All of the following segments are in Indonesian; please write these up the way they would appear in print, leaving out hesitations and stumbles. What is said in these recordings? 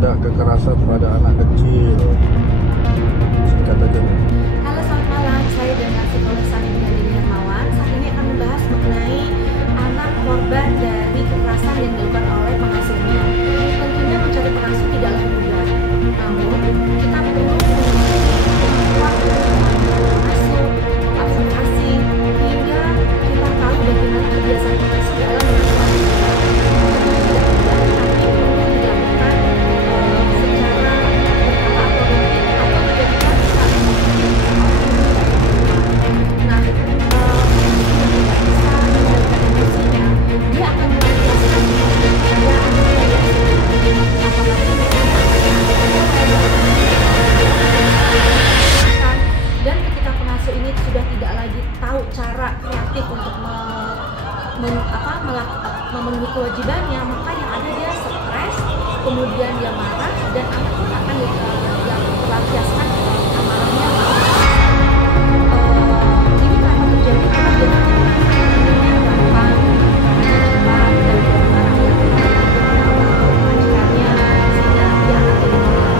tindak kekerasan pada anak kecil. Singkat aja. Halo, selamat malam. Saya dengan psikolog Sanidina Dewi Hermawan. Saat ini akan membahas mengenai anak korban dari kekerasan yang dilakukan oleh pengasuhnya. Tentunya mencari pengasuh tidaklah mudah. Namun, kita perlu mengasuh, observasi, hingga kita tahu bagaimana kebiasaan pengasuh dalam mengasuh anak. Memenuhi kewajibannya, maka yang ada dia stres, kemudian dia marah, dan anak pun akan dilampiaskan amarahnya. Ini karena terjadi karena dia gampang, cepat, dan dia marah majikannya, sehingga dia akan jadi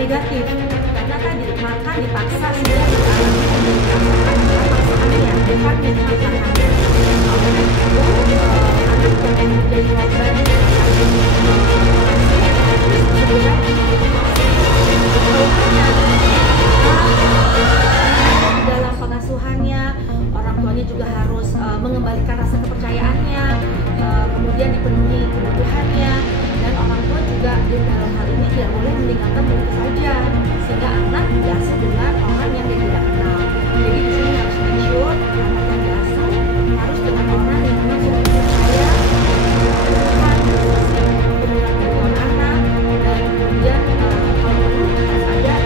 negatif, karena tadi makan dipaksa sehingga paksaannya bukan mengatakannya. Oleh itu, anak yang menjadi korban dalam pengasuhannya, orang tuanya juga harus mengembalikan rasa kepercayaannya, kemudian dipenuhi kebutuhannya, dan orang tua juga dalam hal ini tidak boleh meninggalkan begitu saja, sehingga anak diasuh dengan orang yang dia tidak kenal. Jadi di sini harus make sure anak yang diasuh harus dengan orang yang memang sudah dipercaya, kebutuhan anak, dan kemudian kalau perlu harus ada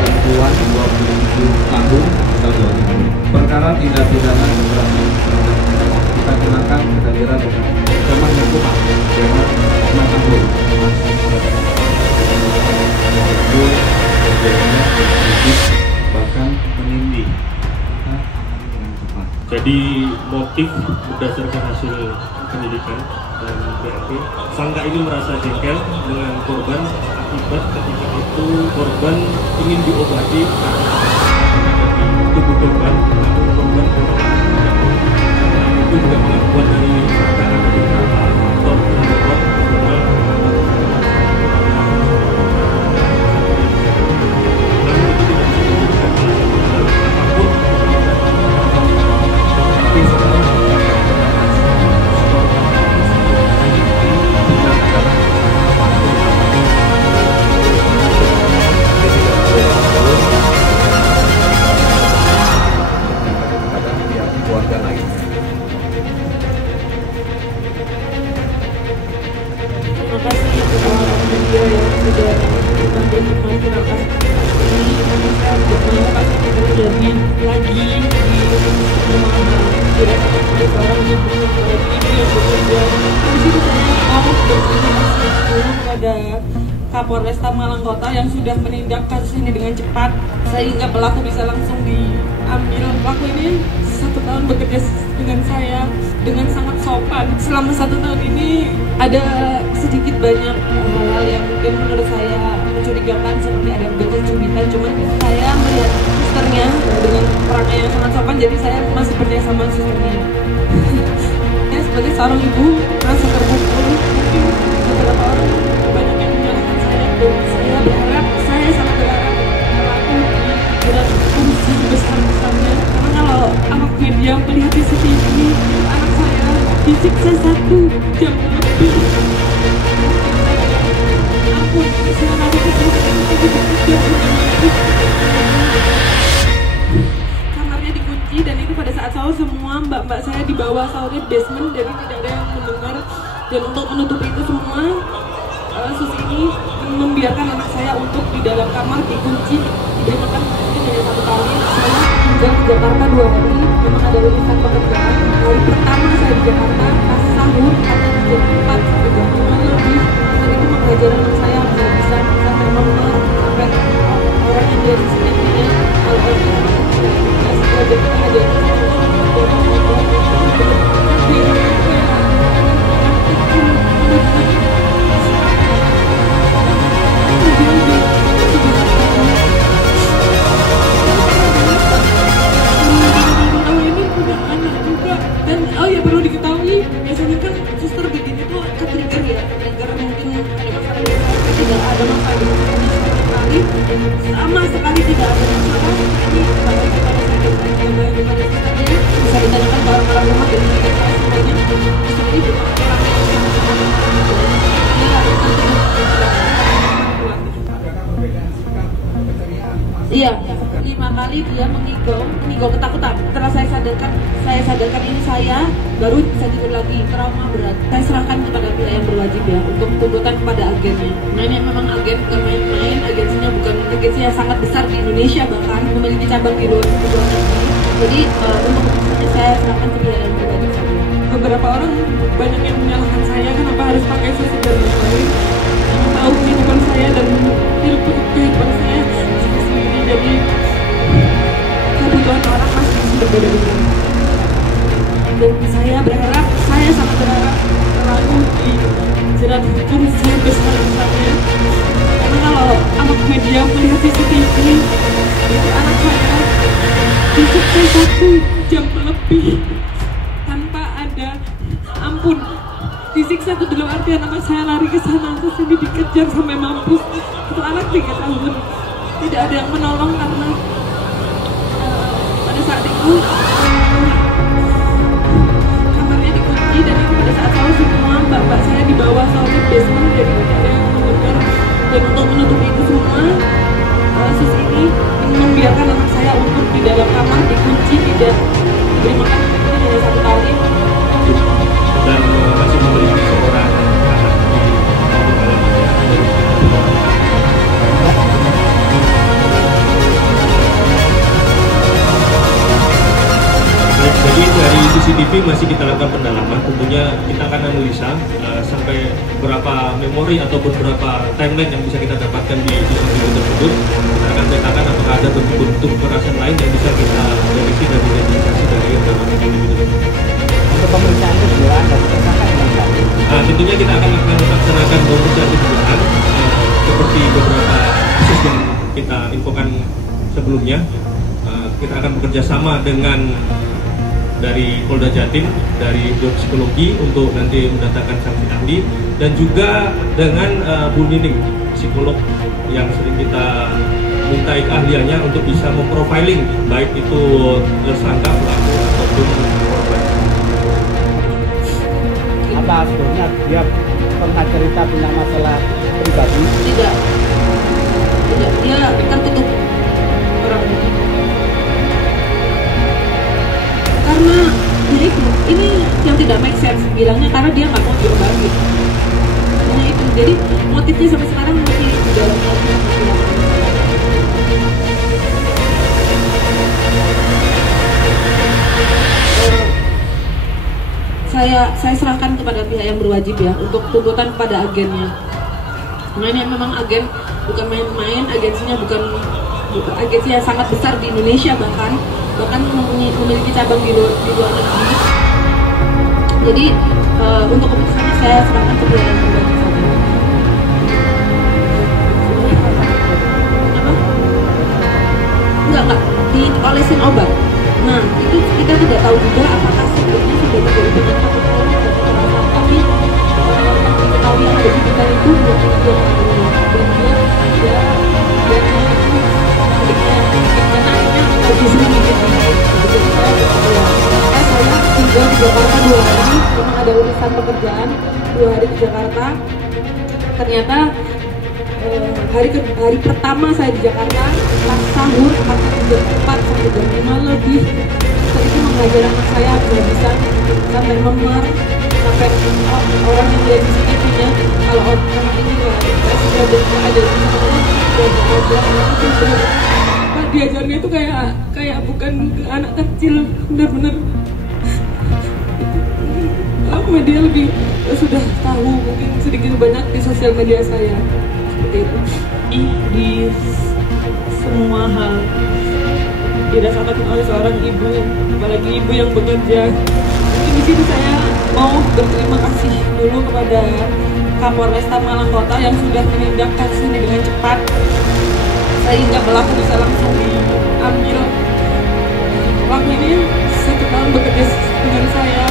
perempuan 27 tahun perkara tindak pidana kekerasan kita kenakan kehadiran teman hukuman dengan 5 tahun bahkan menindih. Jadi motif berdasarkan hasil penyidikan dan BAP, sangka ini merasa jengkel dengan korban akibat ketika itu korban ingin diobati tubuh korban, namun korban itu juga pengakuan dari sangka ada beberapa faktor penyebab Kapolresta Malang Kota yang sudah menindak kasus ini dengan cepat sehingga pelaku bisa langsung diambil. Pelaku ini 1 tahun bekerja dengan saya dengan sangat sopan. Selama 1 tahun ini ada sedikit banyak hal-hal yang mungkin menurut saya mencurigakan, seperti ada bekas cubitan, cuman saya melihat susternya dengan perannya yang sangat sopan, jadi saya masih percaya sama susternya. Ya, sebagai seorang ibu merasa terpukul, mungkin beberapa orang banyak yang menyalahkan saya, dan saya berharap, saya sangat berharap pelaku berat fungsi besar-besarnya, karena kalau awak media melihat CCTV anak saya disiksa 1 jam lebih. Ampun, saya nanti kamarnya dikunci, dan itu pada saat sahur semua mbak-mbak saya di bawah sahurnya basement, jadi tidak ada yang mendengar. Dan untuk menutupi itu semua, sus ini membiarkan anak saya untuk di dalam kamar dikunci, diberi makan mungkin hanya 1 kali. Saya tinggal di Jakarta 2 hari, memang ada urusan pekerjaan. Hari pertama saya di Jakarta, pas sahur karena jam 4 sampai jam 5 lebih, itu mengajar anak saya bisa sampai nomor, sampai orang yang dia disini kalau setelah dia mengajar dan ya perlu diketahui biasanya kan suster begini tuh ke-trigger ya, trigger mungkin ada masalah tidak ada masalah sekali sama sekali tidak ada masalah. Ini kalau kita bisa ditanyakan barang-barang rumah dan kita semuanya seperti iya, 5 kali dia mengigau ketakutan. Setelah saya sadarkan ini saya baru bisa tidur lagi. Trauma berat. Saya serahkan kepada pihak yang berwajib ya untuk tuntutan kepada agennya. Nah ini memang agen bukan main-main, agensinya bukan agensi yang sangat besar di Indonesia, bahkan memiliki cabang di luar negeri. Jadi untuk keputusannya saya serahkan ke pihak yang berwajib saja. Beberapa orang banyak yang menyalahkan saya kenapa harus pakai susu dan lain-lain. Yang tahu kehidupan saya dan kehidupan saya sendiri, jadi kebutuhan orang masih berbeda-beda. Dan saya sangat berharap selalu dijerat hukum sebesar-besarnya. Karena kalau anak media melihat CCTV itu anak saya disiksa 1 jam lebih tanpa ada ampun. Disiksa itu dalam artian anak saya lari ke sana terus ini dikejar sampai mampus. Itu anak 3 tahun. Tidak ada yang menolong karena pada saat itu kamarnya dikunci dan itu pada saat sahur semua mbak saya di bawah sahur basement, jadi tidak ada yang mendengar. Dan untuk menutupi itu semua sus ini membiarkan anak saya untuk di dalam kamar dikunci, tidak diberi makan mungkin hanya 1 kali dan masih memiliki seorang anak Jadi dari CCTV masih kita lakukan pendalaman, tentunya kita akan analisa sampai berapa memori ataupun berapa timeline yang bisa kita dapatkan di CCTV tersebut. Kita akan petakan apakah ada bentuk-bentuk kekerasan lain yang bisa kita deteksi dan identifikasi dari rekaman CCTV tersebut. Untuk pemeriksaan kejiwaan dan tersangka yang lain. Tentunya kita akan melaksanakan pemeriksaan kejiwaan seperti beberapa kasus yang kita infokan sebelumnya. Kita akan bekerja sama dengan dari Polda Jatim, dari psikologi untuk nanti mendatangkan saksi ahli, dan juga dengan Bu Nining, psikolog yang sering kita mintai keahliannya untuk bisa memprofiling baik itu tersangka, pelaku ataupun korban. Apa sebetulnya dia pernah cerita punya masalah pribadi? Tidak, dia tertutup orang ini. Karena ya itu, ini yang tidak make sense bilangnya karena dia nggak mau diobati. Hanya itu, jadi motifnya sampai sekarang masih di dalam hati. Saya serahkan kepada pihak yang berwajib ya untuk tuntutan kepada agennya. Nah ini memang agen bukan main-main, agensinya bukan agensi yang sangat besar di Indonesia, bahkan memiliki cabang di luar negeri. Jadi untuk keputusannya saya serahkan ke pihak yang berwajib saja. Enggak, diolesin obat. Nah itu kita tidak tahu juga apakah sebelumnya sudah terjadi penyakit atau kekerasan, tapi orang-orang yang diketahui yang ada di sekitar itu belum dia mengandungnya, dan dia karena akhirnya lagi sering jadi saya tinggal di Jakarta 2 hari, memang ada urusan pekerjaan 2 hari di Jakarta. Ternyata hari pertama saya di Jakarta pas sahur karena jam 4 sampai jam 5 lebih, itu mengajar anak saya bisa sampai memar sampai orang yang lihat CCTV-nya kalau anak ini nggak ada Pak, diajarnya itu kayak bukan anak kecil, benar-benar media lebih sudah tahu mungkin sedikit banyak di sosial media saya seperti itu. Di semua hal dirasakan oleh seorang ibu, apalagi ibu yang bekerja. Mungkin di sini saya mau berterima kasih dulu kepada Kapolresta Malang Kota yang sudah menindak kasus ini dengan cepat sehingga pelaku bisa langsung diambil. Pelaku ini 1 tahun bekerja dengan saya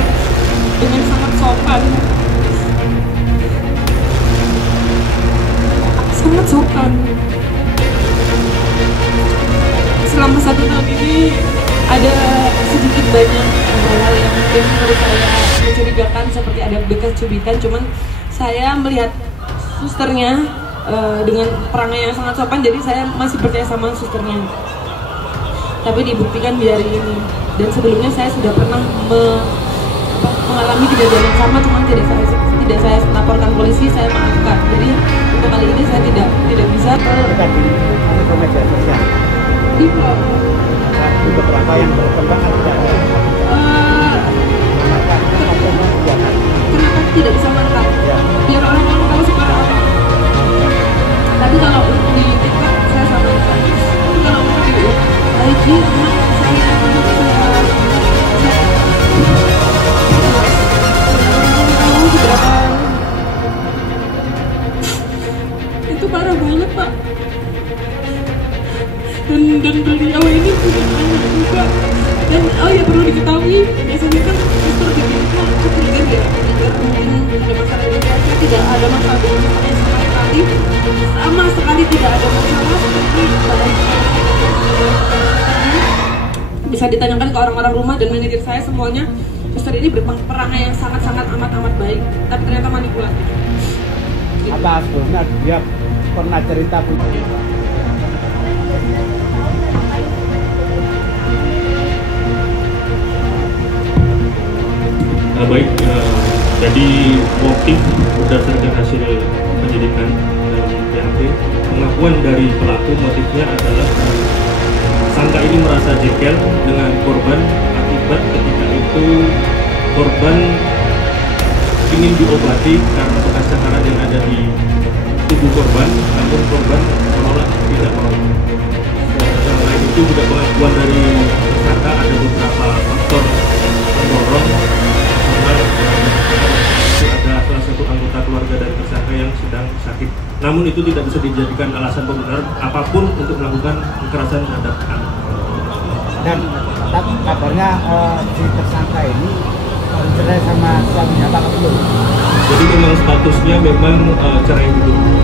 dengan sangat sopan, sangat sopan. Selama 1 tahun ini ada sedikit banyak hal yang mungkin menurut saya mencurigakan, seperti ada bekas cubitan, cuman saya melihat susternya dengan perangai yang sangat sopan, jadi saya masih percaya sama susternya. Tapi dibuktikan di hari ini, dan sebelumnya saya sudah pernah mengalami kejadian yang sama, cuman tidak saya laporkan polisi, saya maafkan. Jadi untuk kali ini saya tidak bisa ke media sosial. Di beberapa yang berkembang tidak ada. Kenapa tidak bisa merekam? Ya. Biar orang-orang tahu suara apa. Tapi kalau di TikTok saya sampaikan. Tapi kalau di IG itu parah banget, Pak. Dan beliau ini punya anak juga. Dan perlu diketahui, biasanya kan suster di kita kecurigaan ya, mungkin ada masalah dengan saya, tidak ada masalah dengan saya sama sekali tidak ada masalah. Seperti bisa ditanyakan ke orang-orang rumah dan manajer saya, semuanya suster ini berperangai yang sangat-sangat amat baik, tapi ternyata manipulatif. Apa sebelumnya dia pernah cerita punya? Baik, jadi motif berdasarkan hasil penyidikan dan BAP, pengakuan dari pelaku motifnya adalah sangka ini merasa jengkel dengan korban akibat ketika itu korban ingin diobati karena bekas cakaran yang ada di tubuh korban, namun korban menolak, tidak mau. Selain itu juga pengakuan dari tersangka ada beberapa faktor pendorong, karena ada salah satu anggota keluarga dari tersangka yang sedang sakit. Namun itu tidak bisa dijadikan alasan pembenar apapun untuk melakukan kekerasan terhadap anak. Dan kabarnya si tersangka ini cerai sama suaminya, Pak, belum? Jadi memang statusnya memang cerai dulu.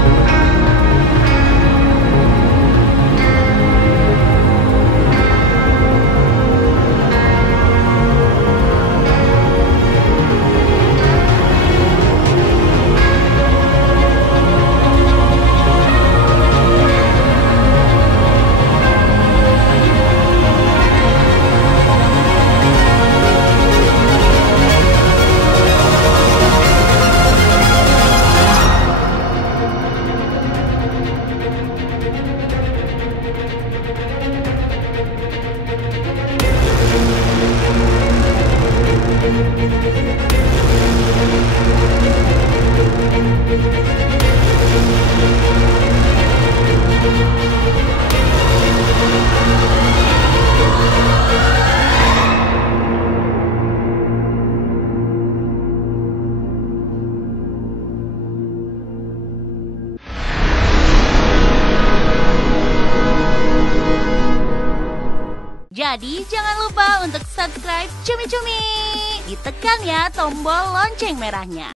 Jadi jangan lupa untuk subscribe Cumi Cumi. Ditekan ya tombol lonceng merahnya.